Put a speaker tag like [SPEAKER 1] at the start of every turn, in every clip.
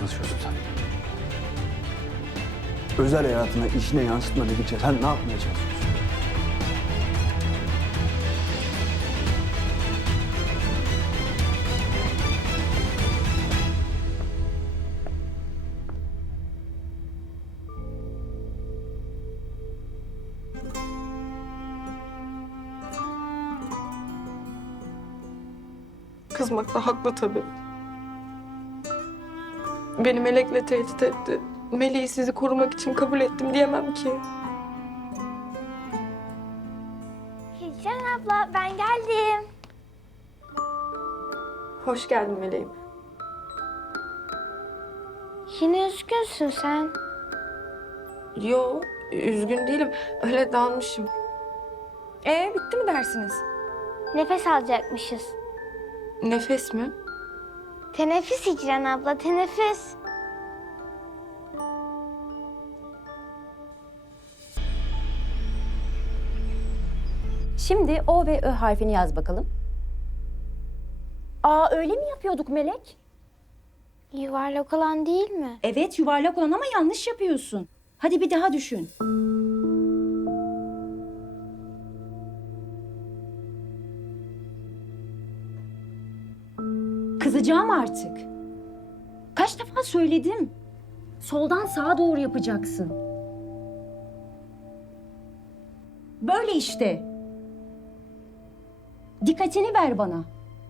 [SPEAKER 1] çalışıyorsun sen? Özel hayatına, işine yansıtma dedikçe sen ne yapmaya çalışıyorsun?
[SPEAKER 2] Kızmakta haklı tabii. Beni Melek'le tehdit etti. Melek'i sizi korumak için kabul ettim diyemem ki.
[SPEAKER 3] Hicran abla ben geldim.
[SPEAKER 2] Hoş geldin Meleğim.
[SPEAKER 3] Yine üzgünsün sen.
[SPEAKER 2] Yo, üzgün değilim. Öyle dalmışım.
[SPEAKER 4] Ee bitti mi dersiniz?
[SPEAKER 3] Nefes alacakmışız.
[SPEAKER 2] Nefes mi?
[SPEAKER 3] Teneffüs Hicran abla teneffüs.
[SPEAKER 5] Şimdi O ve Ö harfini yaz bakalım. Aa öyle mi yapıyorduk Melek?
[SPEAKER 3] Yuvarlak olan değil mi?
[SPEAKER 5] Evet yuvarlak olan ama yanlış yapıyorsun. Hadi bir daha düşün. Kızacağım artık. Kaç defa söyledim. Soldan sağa doğru yapacaksın. Böyle işte. Dikkatini ver bana.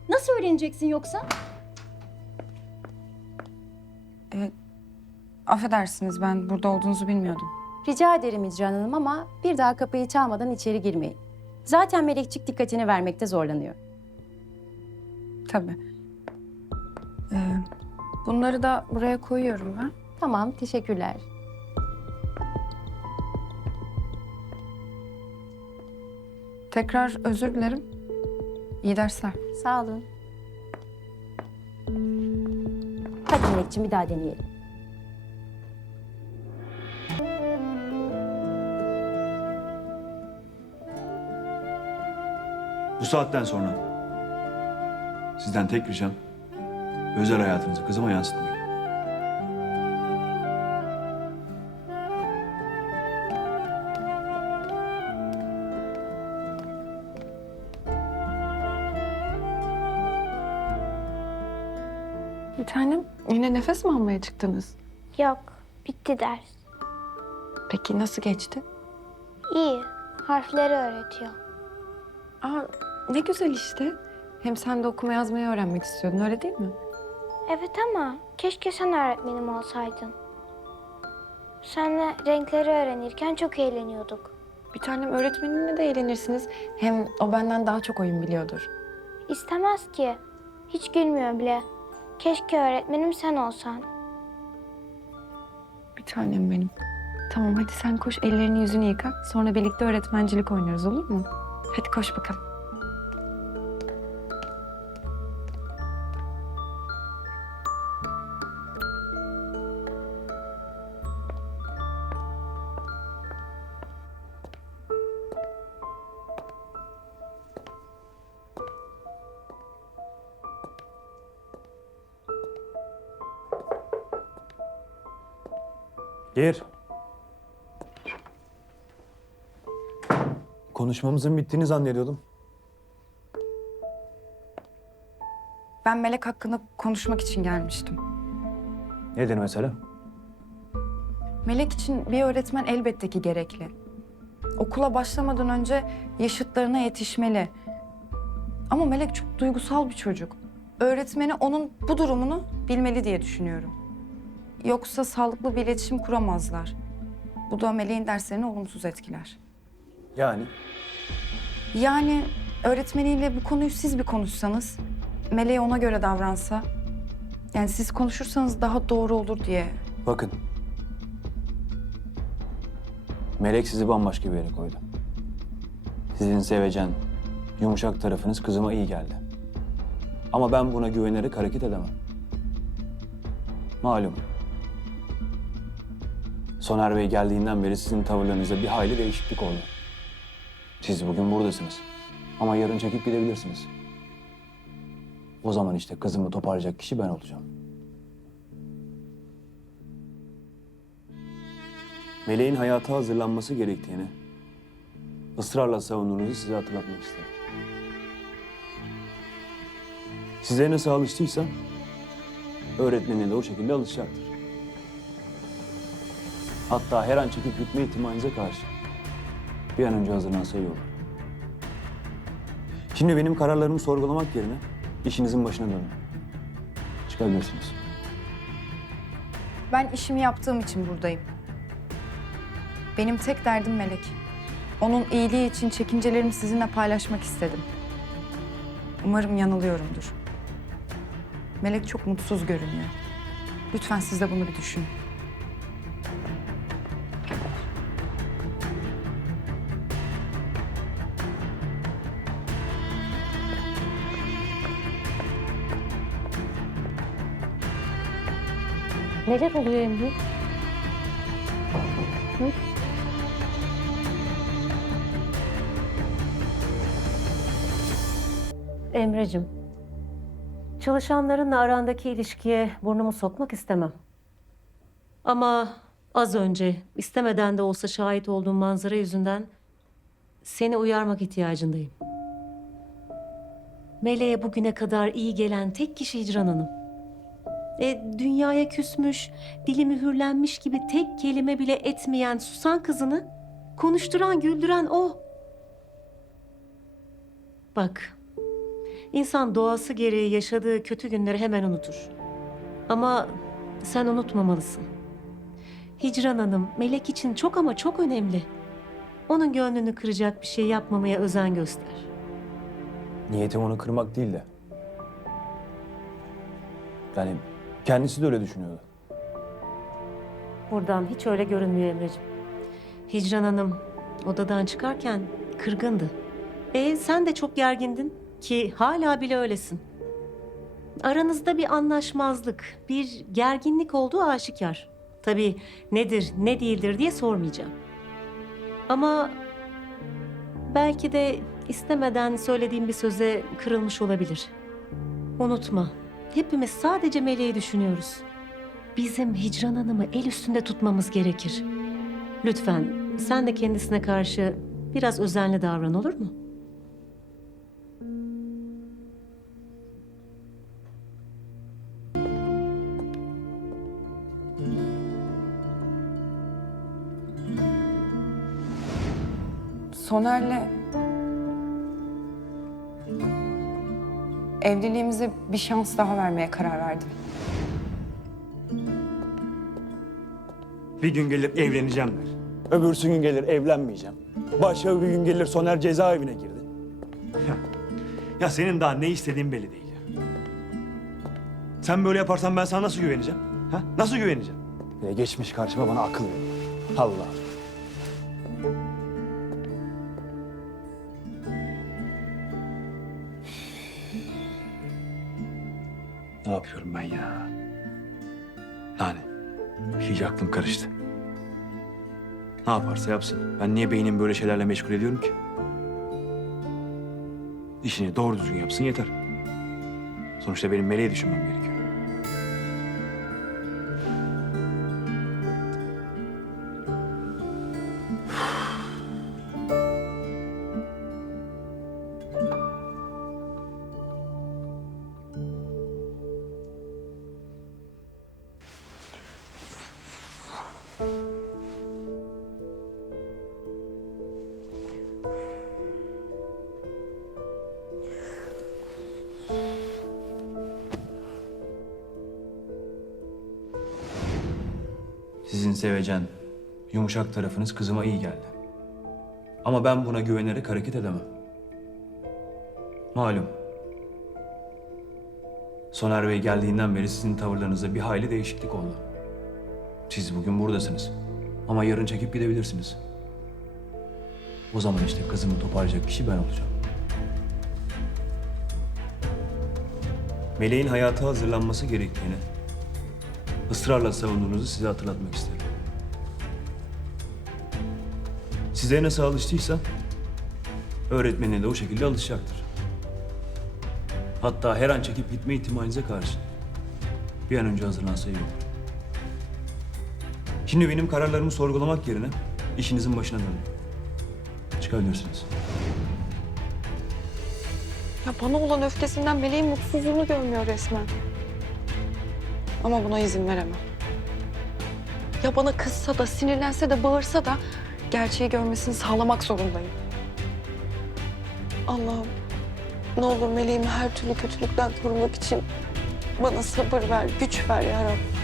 [SPEAKER 5] Nasıl öğreneceksin yoksa?
[SPEAKER 4] Affedersiniz ben burada olduğunuzu bilmiyordum.
[SPEAKER 5] Rica ederim İcran Hanım ama bir daha kapıyı çalmadan içeri girmeyin. Zaten Melekçik dikkatini vermekte zorlanıyor.
[SPEAKER 4] Tabii. Ee, bunları da buraya koyuyorum ben.
[SPEAKER 5] Tamam, teşekkürler.
[SPEAKER 4] Tekrar özür dilerim. İyi dersler.
[SPEAKER 5] Sağ olun. Hadi Melekciğim bir daha deneyelim.
[SPEAKER 1] Bu saatten sonra sizden tek ricam özel hayatınızı kızıma yansıtmayın.
[SPEAKER 2] Nefes mi almaya çıktınız?
[SPEAKER 3] Yok bitti ders.
[SPEAKER 2] Peki nasıl geçti?
[SPEAKER 3] İyi harfleri öğretiyor.
[SPEAKER 2] Aa, ne güzel işte. Hem sen de okuma yazmayı öğrenmek istiyordun öyle değil mi?
[SPEAKER 3] Evet ama keşke sen öğretmenim olsaydın. Seninle renkleri öğrenirken çok eğleniyorduk.
[SPEAKER 2] Bir tanem öğretmeninle de eğlenirsiniz. Hem o benden daha çok oyun biliyordur.
[SPEAKER 3] İstemez ki. Hiç gülmüyor bile. Keşke öğretmenim sen olsan.
[SPEAKER 2] Bir tanem benim. Tamam hadi sen koş ellerini yüzünü yıka. Sonra birlikte öğretmencilik oynarız olur mu? Hadi koş bakalım.
[SPEAKER 1] Gir. Konuşmamızın bittiğini zannediyordum.
[SPEAKER 4] Ben Melek hakkında konuşmak için gelmiştim.
[SPEAKER 1] Nedir mesela?
[SPEAKER 4] Melek için bir öğretmen elbette ki gerekli. Okula başlamadan önce yaşıtlarına yetişmeli. Ama Melek çok duygusal bir çocuk. Öğretmeni onun bu durumunu bilmeli diye düşünüyorum. Yoksa sağlıklı bir iletişim kuramazlar. Bu da Melek'in derslerini olumsuz etkiler.
[SPEAKER 1] Yani
[SPEAKER 4] Yani öğretmeniyle bu konuyu siz bir konuşsanız, Melek'e ona göre davransa, yani siz konuşursanız daha doğru olur diye.
[SPEAKER 1] bakın. Melek sizi bambaşka bir yere koydu. Sizin sevecen, yumuşak tarafınız kızıma iyi geldi. Ama ben buna güvenerek hareket edemem. Malum. Soner Bey geldiğinden beri sizin tavırlarınızda bir hayli değişiklik oldu. Siz bugün buradasınız. Ama yarın çekip gidebilirsiniz. O zaman işte kızımı toparlayacak kişi ben olacağım. Meleğin hayata hazırlanması gerektiğini ısrarla savunduğunuzu size hatırlatmak isterim. Size nasıl alıştıysa öğretmenine de o şekilde alışacaktır. Hatta her an çekip gitme ihtimalinize karşı bir an önce hazırlansa iyi olur. Şimdi benim kararlarımı sorgulamak yerine işinizin başına dönün. Çıkabilirsiniz.
[SPEAKER 4] Ben işimi yaptığım için buradayım. Benim tek derdim Melek. Onun iyiliği için çekincelerimi sizinle paylaşmak istedim. Umarım yanılıyorumdur. Melek çok mutsuz görünüyor. Lütfen siz de bunu bir düşünün.
[SPEAKER 5] Neler oluyor Emre?
[SPEAKER 6] Emre'cim, çalışanlarınla arandaki ilişkiye burnumu sokmak istemem. Ama az önce istemeden de olsa şahit olduğum manzara yüzünden seni uyarmak ihtiyacındayım. Meleğe bugüne kadar iyi gelen tek kişi Hicran Hanım. E, dünyaya küsmüş, dili mühürlenmiş gibi tek kelime bile etmeyen susan kızını konuşturan, güldüren o. Bak, İnsan doğası gereği yaşadığı kötü günleri hemen unutur. Ama sen unutmamalısın. Hicran Hanım, Melek için çok ama çok önemli. Onun gönlünü kıracak bir şey yapmamaya özen göster.
[SPEAKER 1] Niyetim onu kırmak değil de. Yani kendisi de öyle düşünüyordu.
[SPEAKER 6] Buradan hiç öyle görünmüyor Emre'ciğim. Hicran Hanım odadan çıkarken kırgındı. E sen de çok gergindin ki hala bile öylesin. Aranızda bir anlaşmazlık, bir gerginlik olduğu aşikar. Tabii nedir, ne değildir diye sormayacağım. Ama belki de istemeden söylediğim bir söze kırılmış olabilir. Unutma, hepimiz sadece Meleği düşünüyoruz. Bizim Hicran Hanım'ı el üstünde tutmamız gerekir. Lütfen sen de kendisine karşı biraz özenli davran olur mu?
[SPEAKER 4] Soner'le evliliğimize bir şans daha vermeye karar verdim.
[SPEAKER 1] Bir gün gelir evleneceğim der. Öbürsü gün gelir evlenmeyeceğim. Başka bir gün gelir Soner cezaevine girdi.
[SPEAKER 7] Ya senin daha ne istediğin belli değil ya. Sen böyle yaparsan ben sana nasıl güveneceğim? Ha? Nasıl güveneceğim?
[SPEAKER 1] De geçmiş karşıma bana akıl veriyor. Allah.
[SPEAKER 7] Ne yapıyorum ben ya? Yani iyice aklım karıştı. Ne yaparsa yapsın. Ben niye beynim böyle şeylerle meşgul ediyorum ki? İşini doğru düzgün yapsın yeter. Sonuçta benim meleği düşünmem gerekiyor.
[SPEAKER 1] Yumuşak tarafınız kızıma iyi geldi. Ama ben buna güvenerek hareket edemem. Malum. Soner Bey geldiğinden beri sizin tavırlarınızda bir hayli değişiklik oldu. Siz bugün buradasınız. Ama yarın çekip gidebilirsiniz. O zaman işte kızımı toparlayacak kişi ben olacağım. Meleğin hayata hazırlanması gerektiğini ısrarla savunduğunuzu size hatırlatmak isterim. Size nasıl alıştıysa öğretmenine de o şekilde alışacaktır. Hatta her an çekip gitme ihtimalinize karşı bir an önce hazırlansa iyi olur. Şimdi benim kararlarımı sorgulamak yerine işinizin başına dönün. Çıkabilirsiniz.
[SPEAKER 2] Ya bana olan öfkesinden Meleğin mutsuzluğunu görmüyor resmen. Ama buna izin veremem. Ya bana kızsa da, sinirlense de, bağırsa da gerçeği görmesini sağlamak zorundayım. Allah'ım ne olur Meleğimi her türlü kötülükten korumak için bana sabır ver, güç ver ya Rabbi.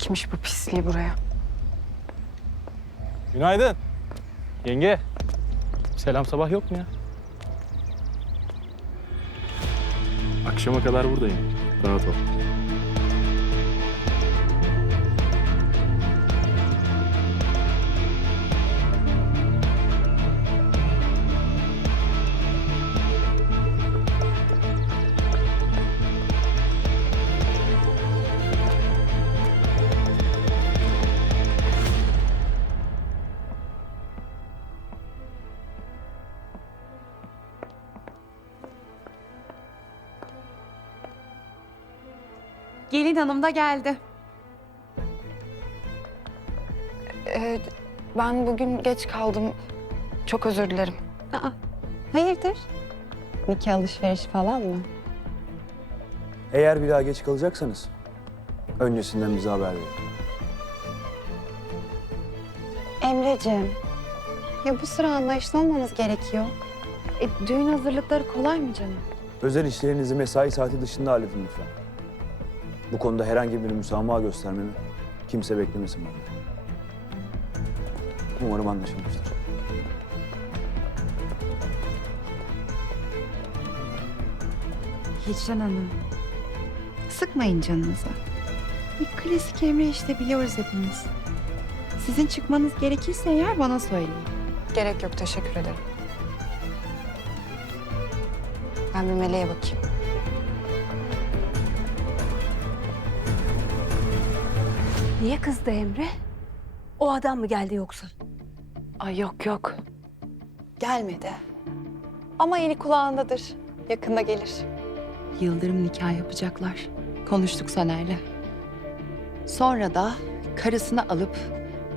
[SPEAKER 2] Dikmiş bu pisliği buraya.
[SPEAKER 8] Günaydın. Yenge. Selam sabah yok mu ya? Akşama kadar buradayım. Rahat ol.
[SPEAKER 4] Gelin hanım da geldi. Ee, ben bugün geç kaldım. Çok özür dilerim.
[SPEAKER 5] Hayırdır? Nikah alışverişi falan mı?
[SPEAKER 1] Eğer bir daha geç kalacaksanız öncesinden bize haber verin.
[SPEAKER 5] Emre'cim. Ya bu sıra anlayışlı olmamız gerekiyor.
[SPEAKER 4] E, düğün hazırlıkları kolay mı canım?
[SPEAKER 1] Özel işlerinizi mesai saati dışında halledin lütfen. Bu konuda herhangi bir müsamaha göstermemi kimse beklemesin benden. Umarım anlaşılmıştır.
[SPEAKER 4] Hicran Hanım. Sıkmayın canınıza. Bir klasik Emre işte biliyoruz hepimiz. Sizin çıkmanız gerekirse eğer bana söyleyin. Gerek yok teşekkür ederim. Ben bir meleğe bakayım.
[SPEAKER 9] Niye kızdı Emre? O adam mı geldi yoksa?
[SPEAKER 4] Ay yok yok. Gelmedi. Ama eli kulağındadır. Yakında gelir. Yıldırım nikah yapacaklar. Konuştuk Saner'le. Sonra da karısını alıp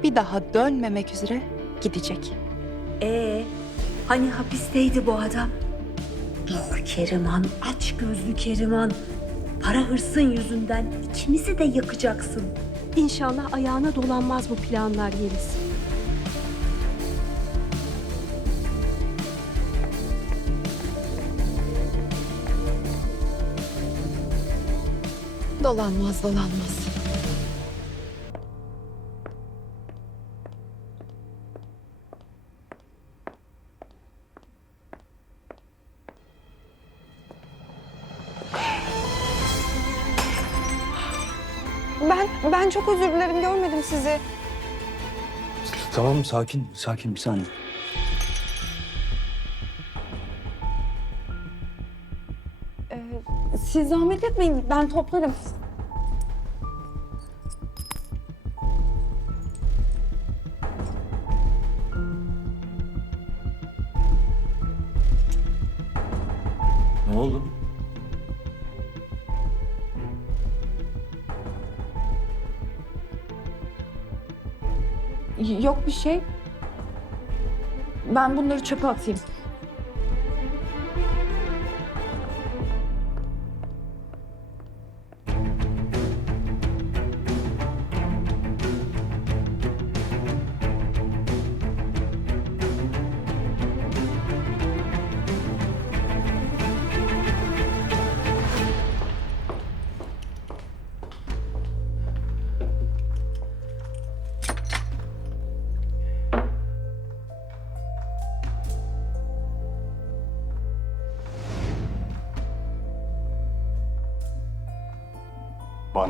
[SPEAKER 4] bir daha dönmemek üzere gidecek.
[SPEAKER 9] Ee, hani hapisteydi bu adam? Ah Keriman, aç gözlü Keriman. Para hırsın yüzünden ikimizi de yakacaksın. İnşallah ayağına dolanmaz bu planlar Yeliz.
[SPEAKER 4] Dolanmaz dolanmaz. Çok özür dilerim görmedim sizi.
[SPEAKER 1] Tamam sakin, sakin bir saniye.
[SPEAKER 4] Siz zahmet etmeyin ben toplarım. Bir şey. Ben bunları çöpe atayım.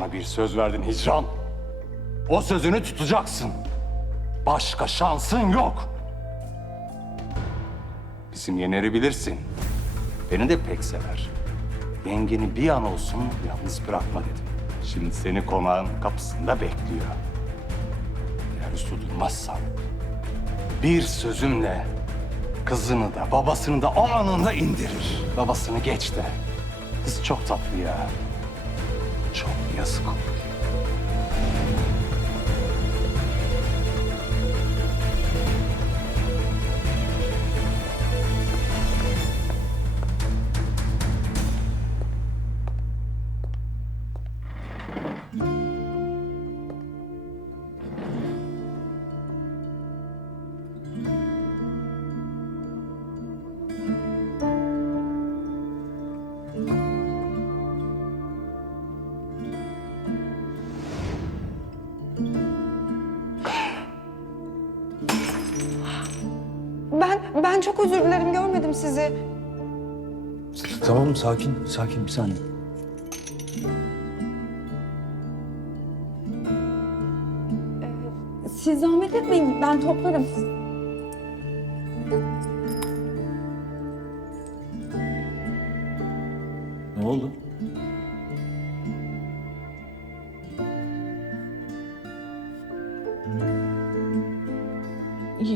[SPEAKER 10] Bana bir söz verdin Hicran. O sözünü tutacaksın. Başka şansın yok. Bizim Yener'i bilirsin. Beni de pek sever. Yengeni bir an olsun yalnız bırakma dedim. Şimdi seni konağın kapısında bekliyor. Eğer uslu durmazsan bir sözümle kızını da babasını da anında indirir. Babasını geç de. Kız çok tatlı ya. Çok yazık olur.
[SPEAKER 2] Ben ben çok özür dilerim görmedim sizi.
[SPEAKER 1] Tamam sakin, sakin bir saniye.
[SPEAKER 2] Siz zahmet etmeyin ben toplarım.
[SPEAKER 1] Ne oldu?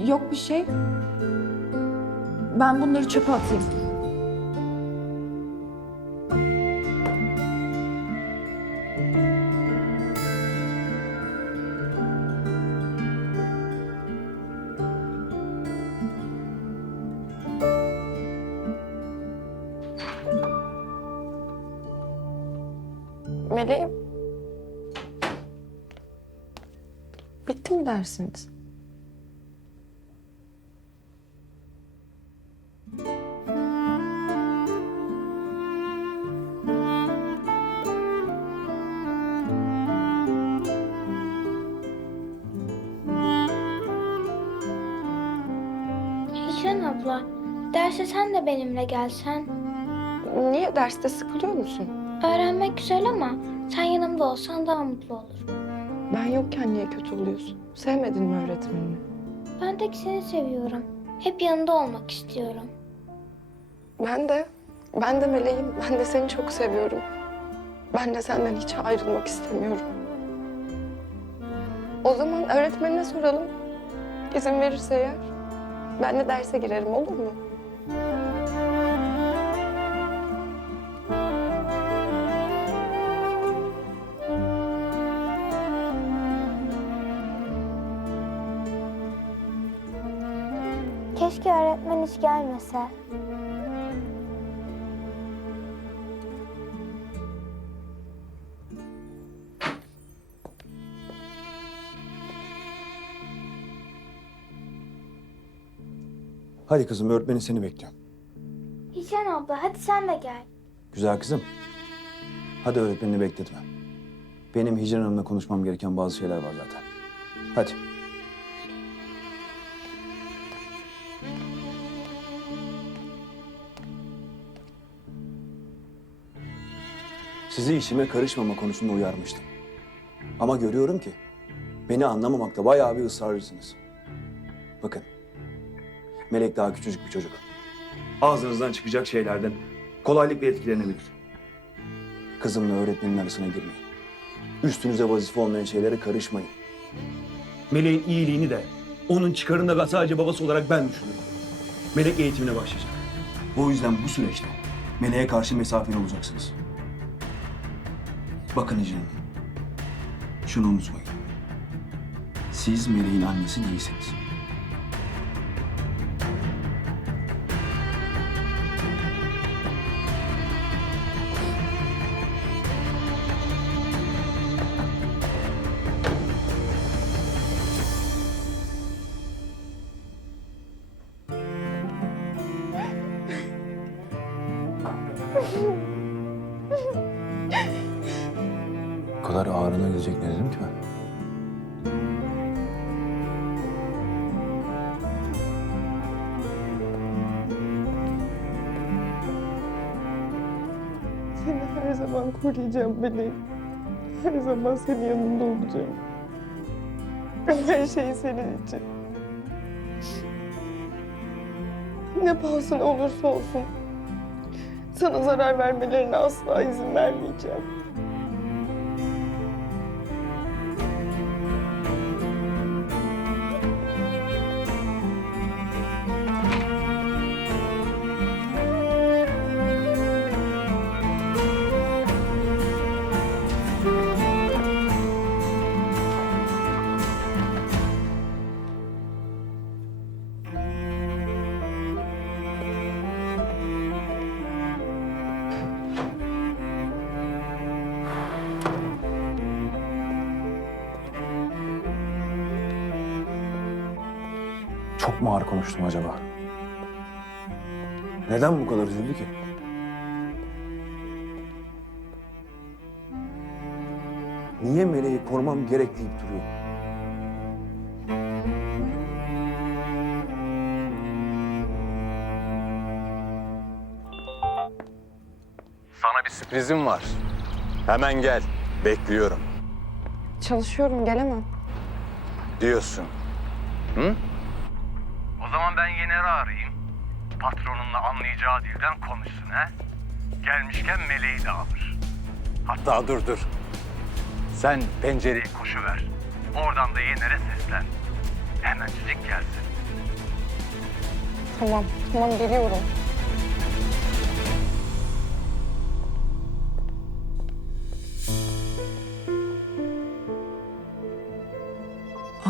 [SPEAKER 4] Yok bir şey. Ben bunları çöpe atayım.
[SPEAKER 2] Meleğim. Bitti mi dersiniz?
[SPEAKER 3] Abla, derse sen de benimle gelsen.
[SPEAKER 2] Niye derste sıkılıyor musun?
[SPEAKER 3] Öğrenmek güzel ama sen yanımda olsan daha mutlu olurum.
[SPEAKER 2] Ben yokken niye kötü oluyorsun? Sevmedin mi öğretmenini?
[SPEAKER 3] Ben de seni seviyorum. Hep yanında olmak istiyorum.
[SPEAKER 2] Ben de. Ben de meleğim. Ben de seni çok seviyorum. Ben de senden hiç ayrılmak istemiyorum. O zaman öğretmenine soralım. İzin verirse eğer. Ben de derse girerim olur mu?
[SPEAKER 3] Keşke öğretmen hiç gelmese.
[SPEAKER 1] Hadi kızım öğretmenin seni bekliyor.
[SPEAKER 3] Hicran abla hadi sen de gel.
[SPEAKER 1] Güzel kızım. Hadi öğretmenini bekletme. Benim Hicran Hanım'la konuşmam gereken bazı şeyler var zaten. Hadi. Sizi işime karışmama konusunda uyarmıştım. Ama görüyorum ki beni anlamamakta bayağı bir ısrarlısınız. Melek daha küçücük bir çocuk. Ağzınızdan çıkacak şeylerden kolaylıkla etkilenebilir. Kızımla öğretmenin arasına girmeyin. Üstünüze vazife olmayan şeylere karışmayın. Meleğin iyiliğini de, onun çıkarını da sadece babası olarak ben düşünüyorum. Melek eğitimine başlayacak. O yüzden bu süreçte Meleğe karşı mesafeli olacaksınız. Bakın Hanım, şunu unutmayın. Siz Meleğin annesi değilsiniz.
[SPEAKER 2] Her zaman senin yanında olacağım. Her şey senin için. Ne pahasına olursa olsun sana zarar vermelerine asla izin vermeyeceğim.
[SPEAKER 1] Konuştum acaba? Neden bu kadar üzüldü ki? Niye meleği korumam gerek deyip duruyor?
[SPEAKER 10] Sana bir sürprizim var. Hemen gel. Bekliyorum.
[SPEAKER 2] Çalışıyorum gelemem.
[SPEAKER 10] Diyorsun. Hı?
[SPEAKER 11] Ben Yener'i arayayım. Patronunla anlayacağı dilden konuşsun ha. Gelmişken meleği de alır.
[SPEAKER 10] Hatta dur dur. Sen pencereyi
[SPEAKER 11] Koşuver. Oradan da Yener'e seslen. Hemencik gelsin.
[SPEAKER 2] Tamam, tamam geliyorum.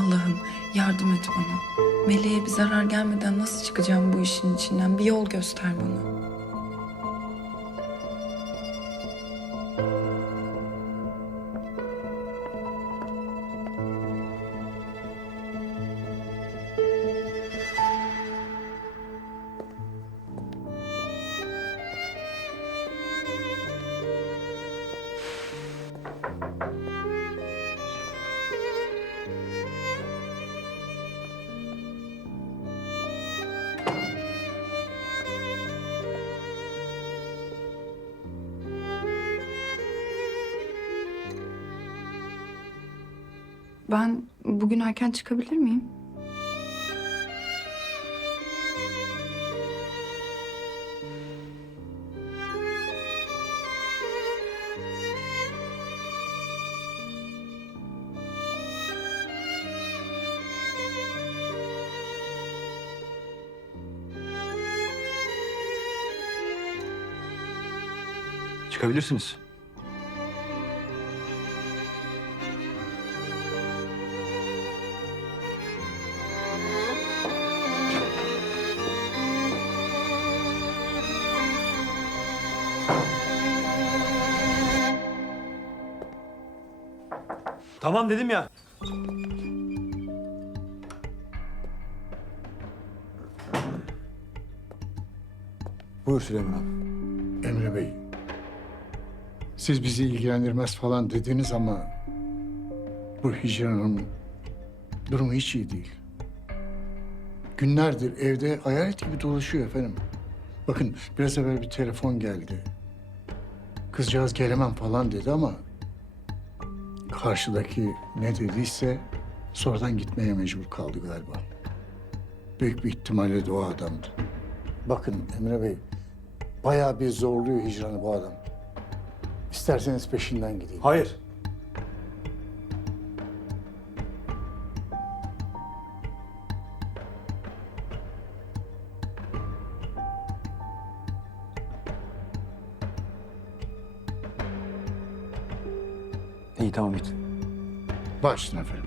[SPEAKER 4] Allah'ım yardım et bana. Meleğe bir zarar gelmeden nasıl çıkacağım bu işin içinden? Bir yol göster bana. Erken çıkabilir miyim?
[SPEAKER 1] Çıkabilirsiniz. Tamam dedim ya. Buyur Süleyman abi.
[SPEAKER 12] Emre Bey, siz bizi ilgilendirmez falan dediniz ama bu Hicran Hanım'ın durumu hiç iyi değil. Günlerdir evde hayalet gibi dolaşıyor efendim. Bakın biraz evvel bir telefon geldi. Kızcağız gelemem falan dedi ama karşıdaki ne dediyse sonradan gitmeye mecbur kaldı galiba. Büyük bir ihtimalle de o adamdı. Bakın Emre Bey, bayağı bir zorluyor hicranı bu adam. İsterseniz peşinden gideyim.
[SPEAKER 1] Hayır.
[SPEAKER 12] Başüstüne efendim.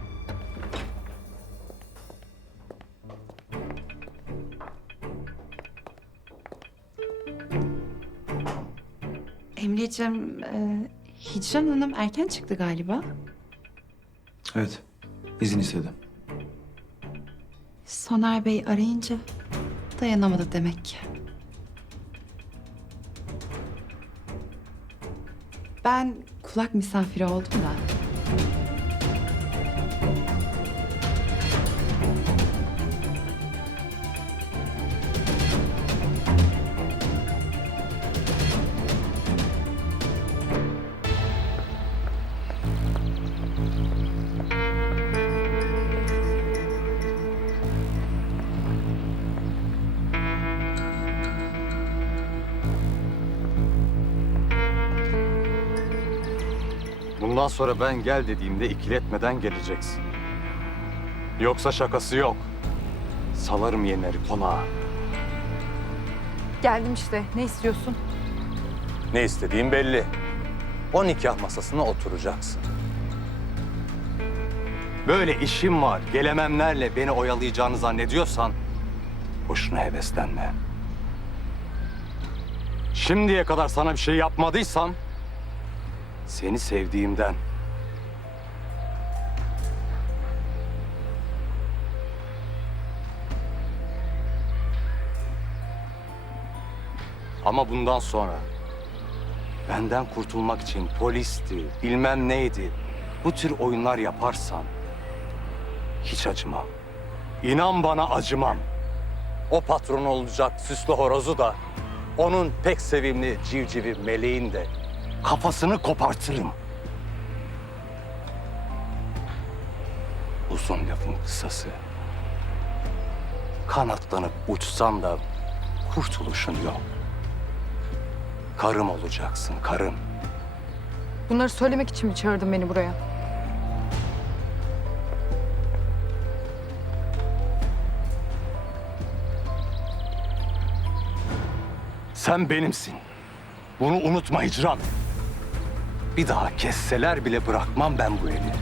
[SPEAKER 13] Emre'cim, e, Hicran Hanım erken çıktı galiba.
[SPEAKER 1] Evet. izin istedi.
[SPEAKER 13] Soner Bey arayınca dayanamadı demek ki. Ben kulak misafiri oldum da.
[SPEAKER 10] Sonra ben gel dediğimde ikiletmeden geleceksin. Yoksa şakası yok. Salarım yeneri konağa.
[SPEAKER 4] Geldim işte. Ne istiyorsun?
[SPEAKER 10] Ne istediğim belli. O nikah masasına oturacaksın. Böyle işim var, gelememlerle beni oyalayacağını zannediyorsan boşuna heveslenme. Şimdiye kadar sana bir şey yapmadıysam seni sevdiğimden. Ama bundan sonra benden kurtulmak için polisti, bilmem neydi. Bu tür oyunlar yaparsan hiç acımam. İnan bana acımam. O patron olacak süslü horozu da onun pek sevimli civcivi meleğin de kafasını kopartırım. Uzun lafın kısası. Kanatlanıp uçsan da kurtuluşun yok. Karım olacaksın, karım.
[SPEAKER 4] Bunları söylemek için mi çağırdın beni buraya?
[SPEAKER 10] Sen benimsin. Bunu unutma Hicran. Bir daha kesseler bile bırakmam ben bu eli.